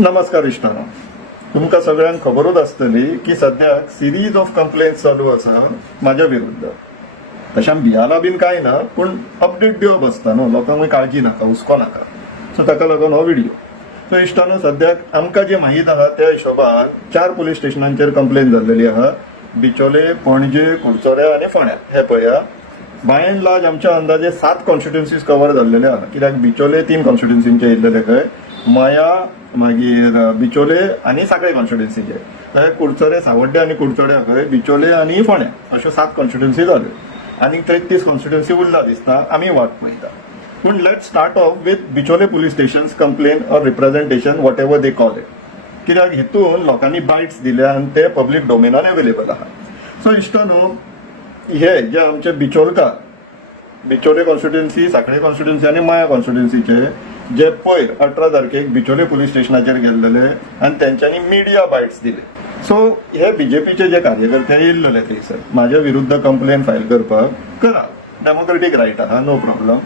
नमस्कार इश्टानो, तुमकां सगळ्यांक खबरूच आसतली की सद्याक सिरीज ऑफ कंप्लेंट्स चालू आसा म्हाज्या विरुद्ध. तशें भियाला बीन कांय ना, पूण अपडेट दिवप आसता न्हू, लोकांक काळजी नाका, हुस्को नाका. सो ताका लागून हो व्हिडिओ. सो इश्टानो, सद्याक आमकां जे माहीत आहा त्या हिशोबान 4 पुलीस स्टेशनांचेर कंप्लेंट जाल्लेली आहा. बिचोले, पणजे, कुडचोऱ्या आनी फोंड्या. हे पळया, बाय एंड लार्ज आमच्या अंदाजे 7 कॉन्स्टिट्युन्सीज कव्हर जाल्लेले आहा. कित्याक बिचोले 3 कॉन्स्टिट्युन्सींचे येयल्लेले खंय, माया, मागीर बिचोले आनी सांकळे कॉन्स्टिट्युन्सीचे. थंय कुडचोरे, सावड्डे आनी कुडचोड्या खंय, बिचोले आनी फोंड्या अश्यो 7 कॉन्स्टिट्युन्सी जाल्यो. आनी 33 कॉन्स्टिट्युन्सी उरला दिसता, आमी वाट पळयता. पूण let start off with Bicholim police station complaint or representation, whatever they call it. कित्याक हितून लोकांनी बायट्स दिल्या आनी ते पब्लीक डोमेनान अवेलेबल आहा. सो इश्टानो, हे जे आमचे बिचोलकार, बिचोले कॉन्स्टिट्युन्सी, सांकळे कॉन्स्टिट्युन्सी आनी माया कॉन्स्टिट्युन्सीचे जे पयर 18 तारखेक बिचोले पुलीस स्टेशनाचेर गेल्लेले आनी तेंच्यांनी मिडिया बायट्स दिले. सो हे बीजेपीचे जे कार्यकर्ते येयल्लेले थंयसर म्हाज्या विरुद्ध कंप्लेन फायल करपाक, करा, डेमोक्रेटीक रायट आहा, नो प्रॉब्लम.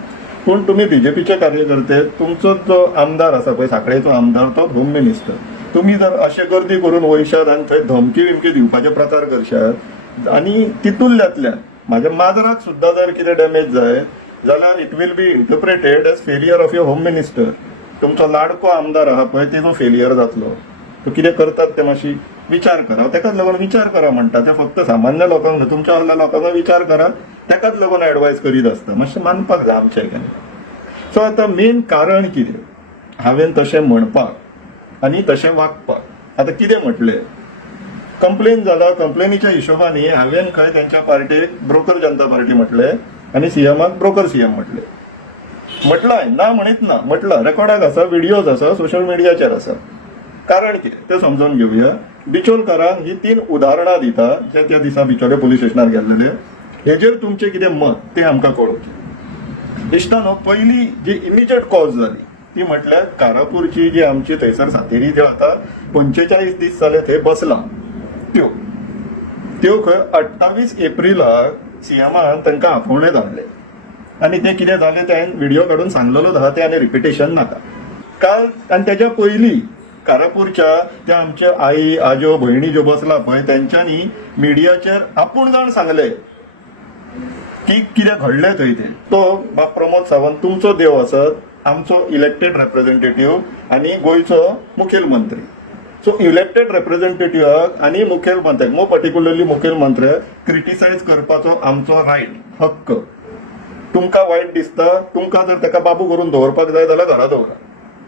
पूण तुमी बीजेपीचे कार्यकर्ते, तुमचो जो आमदार आसा पळय, सांकळेचो आमदार, तो होम मिनिस्टर, तुमी जर अशे गर्दी करून वयशात आनी थंय धमकी विमकी दिवपाचे प्रकार करशात आनी तितूंतल्यातल्यान म्हाज्या माजराक सुद्दां जर कितें डॅमेज जाय जाल्यार it will be interpreted as failure of your home minister. तुमचो लाडको आमदार आहा पळय, तेजो फेलियर जातलो. तो कितें करतात ते मातशी विचार करा. तेकाच लागून विचार करा म्हणटा, ते फक्त सामान्य लोकांक न्हू, तुमच्या वांगडा लोकांक विचार करा, तेकाच लागून एडवायस करीत आसता. मातशें मानपाक जाय आमचें. सो आतां मेन कारण कितें, हांवें तशें म्हणपाक आनी तशें वागपाक आतां कितें म्हटलें. कंप्लेन जाला, कंप्लेनीच्या हिशोबानी हांवें खंय तेंच्या पार्टीक ब्रोकर जनता पार्टी म्हटलें आनी सीएमाक ब्रोकर सीएम म्हटलं ना म्हणीत ना, म्हटलं रेकॉर्डाक आसा, व्हिडिओज आसा, सोशल मिडियाचेर आसा. कारण कितें तें समजून घेवया. बिचोलकारांक ही 3 उदाहरणां दिता जे त्या दिसा बिचोले पुलीस स्टेशनार गेल्लेले. हेजेर तुमचें कितें मत तें आमकां कळोवचें. इश्टानो, पयली जी इमिजिएट कॉज जाली ती म्हटल्यार कारापूरची जी आमची थंयसर सातेरी ज्यो आतां 45 दीस जाले थंय बसला, त्यो खंय 28 एप्रिलाक सीएमान तांकां आपोवणें धाडले. आनी तें कितें जालें तें व्हिडिओ काडून सांगलेलो आहा, तें आनी रिपिटेशन नाका. काल आनी तेज्या पयलीं कारापूरच्या त्या आमच्या आई, आजो, भयणी ज्यो बसला पळय, तेंच्यांनी मिडियाचेर आपूण जाण सांगले की कितें घडलें थंय तें. तो बाब प्रमोद सावंत तुमचो देव आसत, आमचो इलेक्टेड रिप्रेझेंटेटिव्ह आनी गोंयचो मुखेलमंत्री. सो इलेक्टेड रिप्रेझेंटेटिव्हाक आनी मुखेलमंत्र्याक, मोस्ट पर्टिक्युलरली मुखेलमंत्र्याक क्रिटिसायज करपाचो आमचो रायट, हक्क. तुमकां वायट दिसता, तुमकां जर ताका बाबू करून दवरपाक जाय जाल्यार घरा दवरा,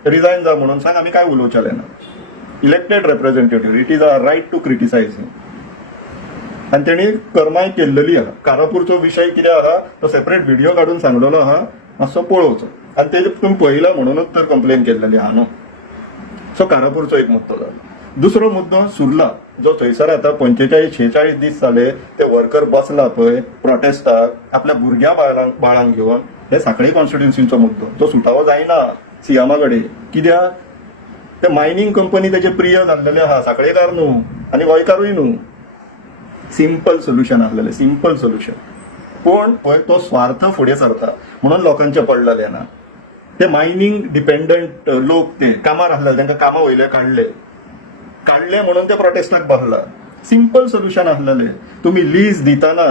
रिजायन जा म्हणून सांग, आमी काय उलोवचेले ना. Elected representative, it is a right to criticise him. आनी तेणी करमाय केल्लेली आहा. कारापूरचो विशय कितें आहा तो सेपरेट व्हिडिओ काडून सांगलेलो आहा, मातसो पळोवचो. आनी तेजे तुमी पळयला म्हणूनच तर कंप्लेन केल्लेली आहा न्हू. सो कारापूरचो एक मुद्दो जालो. दुसरो मुद्दो सुर्ला, जो थंयसर आतां 45-46 दीस जाले ते वर्कर बसला पळय प्रोटेस्टाक आपल्या भुरग्या बाळांक घेवन. हे सांकळे कॉन्स्टिट्युन्सीचो मुद्दो, जो सुटावो जायना सीएमा कडेन. कित्याक ते मायनिंग कंपनी तेजे प्रिय जाल्लेले आहा, सांकळेकार न्हू आनी गोंयकारूय न्हू. सिंपल सोल्युशन आसलेलें, सिंपल सोल्युशन. पूण पळय तो स्वार्थ फुडें सरता म्हणून लोकांचे पडलेले ना. ते मायनिंग डिपेंडंट लोक ते कामार आसलेले, तांकां कामा वयले काडले म्हणून ते प्रोटेस्टाक बसला. सिंपल सोल्युशन आसलेले. तुमी लीज दितना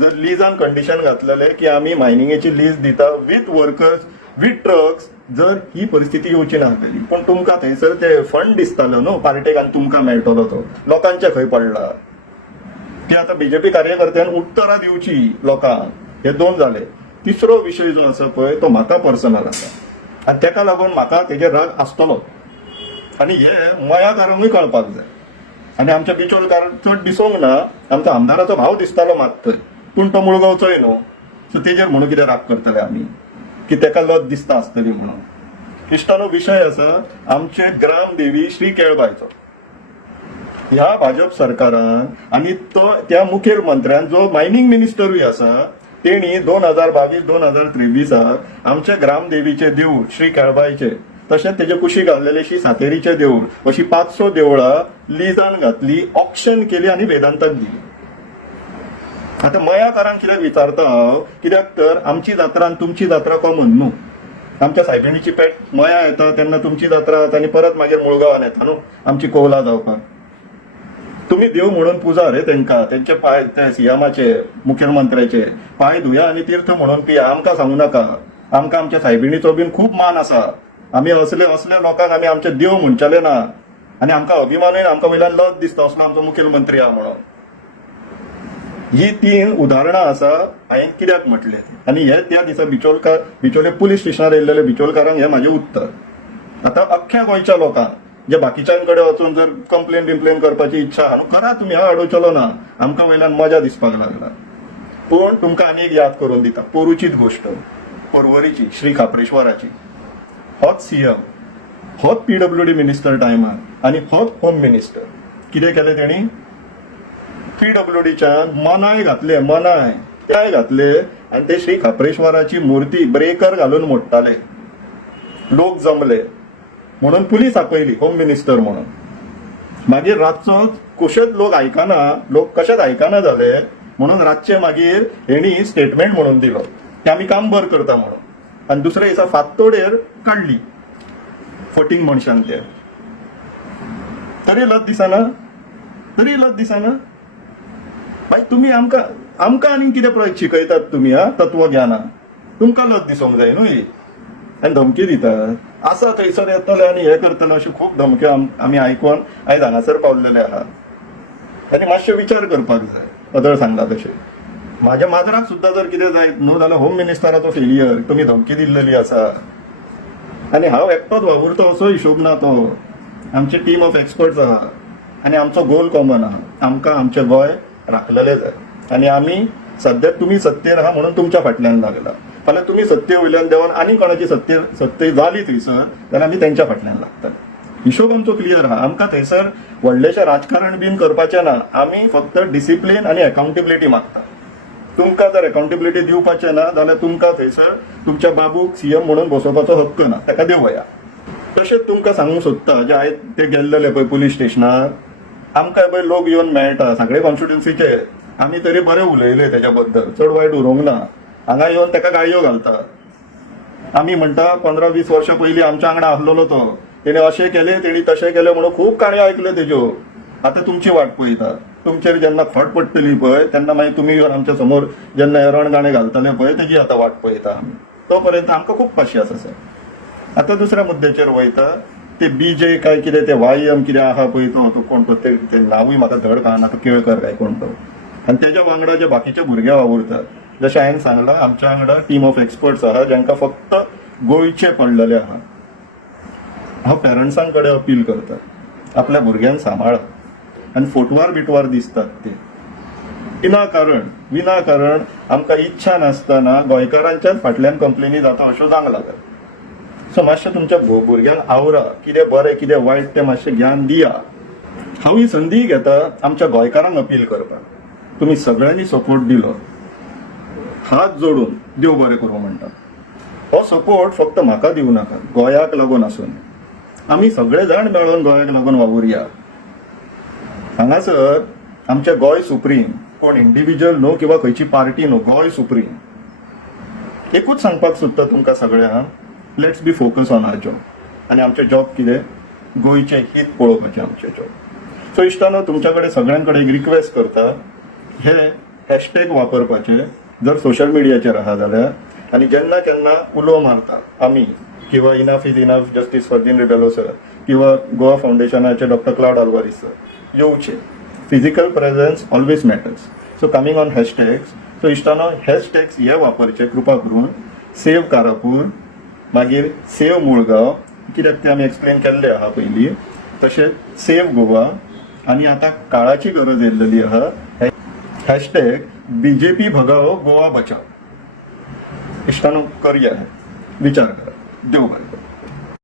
जर लिजान कंडिशन घातलेले की आमी मायनिंगेची लीज दिता विथ वर्कर्स, विथ ट्रक्स, जर ही परिस्थिती येवची नासलेली. पूण तुमकां थंयसर ते फंड दिसतालो न्हू पार्टेक आनी तुमकां मेळटलो तो, लोकांचे खंय पडला. ती आतां बीजेपी कार्यकर्त्यान उत्तरां दिवची लोकांक. हे 2 जाले. तिसरो विशय जो आसा पळय तो म्हाका पर्सनल आसा आनी तेका लागून म्हाका तेजेर राग आसतलो आनी हे मयाकारांकूय कळपाक जाय. आनी आमच्या बिचोलकार चड दिसूंक ना, आमच्या आमदाराचो भाव दिसतालो मात थंय, पूण तो मुळगांवचोय न्हू. सो तेजेर म्हणून कितें राग करतले आमी की तेका लज दिसता आसतली म्हणून. इश्टानो, विशय आसा आमचे ग्रामदेवी श्री केळबायचो. ह्या भाजप सरकारान आनी तो त्या मुखेलमंत्र्यान जो मायनिंग मिनिस्टरूय आसा तेणी 2022-2023 आमच्या ग्रामदेवीचे देवूळ श्री केळबायचे, तशेंच तेजे कुशीक घाललेले श्री सातेरीचे देवूळ, अशी 500 देवळां लिजान घातली, ऑक्शन केली आनी वेदांताक दिली. आतां मयाकारांक कित्याक विचारता हांव, कित्याक तर आमची जात्रा आनी तुमची जात्रा कॉमन न्हू. आमच्या सायबिणीची पेट मया येता तेन्ना तुमची जात्रा जाता आनी परत मागीर मुळगांवान येता न्हू आमची कौला जावपाक. तुम्ही देव म्हणून पुजा रे तेंका, त्यांचे पाय ते सीएमाचे मुख्यमंत्र्याचे पाय धुया आणि तीर्थ म्हणून पिया. आमकां सांगू नाका. आमकां आमच्या सायबिणीचो बीन खूप मान आसा. आम्ही असले लोकांक आम्ही आमचे देव म्हणचले ना आणि आमकां अभिमानूय आमकां वयल्यान लज दिसता असलो आमचो मुखेलमंत्री आहा म्हणून. ही 3 उदाहरणां आसा हांवें कित्याक म्हटले आनी हे त्या दिसा बिचोले पुलीस स्टेशनार येयल्ले बिचोलकारांक हे म्हाजें उत्तर. आता अख्ख्या गोंयच्या लोकांक जे बाकीच्यांकडे वचून जर कंप्लेन करपाची इच्छा आहा न्हू करा तुम्ही, हांव अडवचलो ना. आमकां वयल्यान मजा दिसपाक लागला. पूण तुमकां आनी एक याद करून दिता पोरूचीच गोश्ट, पर्वरीची, श्री खापरेश्वराची. होच सीएम, होच PWD मिनिस्टर टायमार आनी होच होम मिनिस्टर कितें केलें तेणी PWDच्या मनाय घातले आनी ते श्री खापरेश्वराची मूर्ती ब्रेकर घालून मोडटाले. लोक जमले म्हणून पुलीस आपयली होम मिनिस्टर म्हणून. मागीर रातचो कुशेच लोक कशेच आयकाना जाले म्हणून रातचे मागीर हेणी स्टेटमेंट म्हणून दिलो की आमी काम बरें करता म्हणून. आनी दुसऱ्या दिसा फातोडेर काडली फटींग मनशान ते. तरी लज दिसना भाई. तुम्ही आमकां आनी कितें शिकयतात तुम्ही तत्वज्ञाना. तुमकां लज दिसोंक जाय न्हू ही. आनी धमकी दितात आसा थंयसर येतले आनी हे करतले अशी खूब धमक्यो आमी आयकोन आयज हांगासर पावलेले आहात. आनी मातशे विचार करपाक जाय. अदळ सांगला तशें म्हाज्या माजराक सुद्दां जर कितें जायत न्हू जाल्यार होम मिनिस्टराचो फेलियर तुमी धमकी दिल्लेली आसा. आनी हांव एकटोच वावुरता असो हिशोब ना तो. आमची टीम ऑफ एक्सपर्ट्स आहा आनी आमचो गोल कॉमन आहा. आमकां आमचें गोंय राखलेलें जाय आनी आमी सद्याक तुमी सत्तेर आहा म्हणून तुमच्या फाटल्यान लागला. फाल्यां तुमी सत्ते वयल्यान देवान आनी कोणाची सत्ते जाली थंयसर जाल्यार आमी तेंच्या फाटल्यान लागतात. हिशोब आमचो क्लियर आहा. आमकां थंयसर व्हडलेशें राजकारण बीन करपाचें ना. आमी फक्त डिसिप्लीन आनी अकाउंटेबिलिटी मागता. तुमकां जर अकाउंटेबिलिटी दिवपाचें ना जाल्यार तुमकां थंयसर तुमच्या बाबूक सीएम म्हणून बसोवपाचो हक्क ना. ताका देवया. तशेंच तुमकां सांगूंक सोदता जे आयज ते गेल्लेले पळय पुलीस स्टेशनार आमकां पळय लोक येवन मेळटा सगळे कॉन्स्टिट्युन्सीचे. आमी तरी बरें उलयले तेच्या बद्दल, चड वायट उरोवंक ना. हांगा येवन ताका गाळयो घालता. आमी म्हणटा 15-20 वर्सां पयलीं आमच्या वांगडा आसलेलो तो, तेणे अशें केलें तेणी तशें केलें म्हणून खूब काणयो आयकल्यो तेज्यो. आतां तुमची वाट पळयता. तुमचेर जेन्ना खट पडटली पळय तेन्ना मागीर तुमी येवन आमच्या समोर जेन्ना हेरण गाणे घालतले पळय तेजी आतां वाट पळयता आमी. तो पर्यंत आमकां खूब पाशियेंस आसा. आतां दुसऱ्या मुद्द्याचेर वयता. ते BJ काय कितें ते YM कितें आहा पळय तो कोण तो ते नांवूय म्हाका धड कळना. तो केळकर काय कोण तो. आनी तेज्या वांगडा जे बाकीचे भुरगे वावुरतात जशें हांवें सांगलां आमच्या वांगडा टीम ऑफ एक्सपर्ट्स आहा जांकां फक्त गोंयचे पडलेले आहा. हांव पेरंट्सां कडेन अपील करता आपल्या भुरग्यांक सांबाळा. आनी फोटवार दिसतात ते विनाकारण आमकां इच्छा नासतना गोंयकारांच्याच फाटल्यान कंप्लेनी जाता अश्यो जावंक लागत. सो मातशें तुमच्या भुरग्यांक आवरा. कितें बरें कितें वायट तें मातशें ज्ञान दिया. हांव ही संदी घेता आमच्या गोंयकारांक अपील करपाक. तुमी सगळ्यांनी सपोर्ट दिलो हात जोडून देव बरें करूं म्हणटा. हो सपोर्ट फक्त म्हाका दिवं नाका, गोंयाक लागून आसून. आमी सगळे जाण मेळून गोंयाक लागून वावुरया. हांगासर आमचे गोंय सुप्रीम, कोण इंडिव्हिज्युअल न्हू किंवा खंयची पार्टी न्हू, गोंय सुप्रीम. एकूच सांगपाक सोदता तुमकां सगळ्यांक, let's be focus on our job. आनी आमचें जॉब कितें, गोंयचें हित पळोवपाचें आमचें जॉब. सो इश्टानो तुमच्या कडेन सगळ्यां कडेन एक रिक्वेस्ट करता, हे हॅशटॅग वापरपाचे जर सोशल मिडियाचेर आहा जाल्यार. आनी जेन्ना केन्ना उलो मारता आमी किंवा enough is enough justice for Dean Rebello sir किंवा गोवा फाउंडेशनाचे डॉक्टर क्लाउड आल्वारीस सर येवचे. Physical presence always matters. So coming on hashtags. So इश्टानो हॅशटॅग्स हे वापरचे कृपा करून. सेव कारापूर, मागीर सेव मुळगांव, कित्याक ते आमी एक्सप्लेन केल्ले आहा पयलीं. तशेंच सेव गोवा. आनी आतां काळाची गरज येयल्लेली आहा हॅशटॅग BJP भगाओ गोवा बचाओ. इश्टानो करया, विचार करा. देव बरें.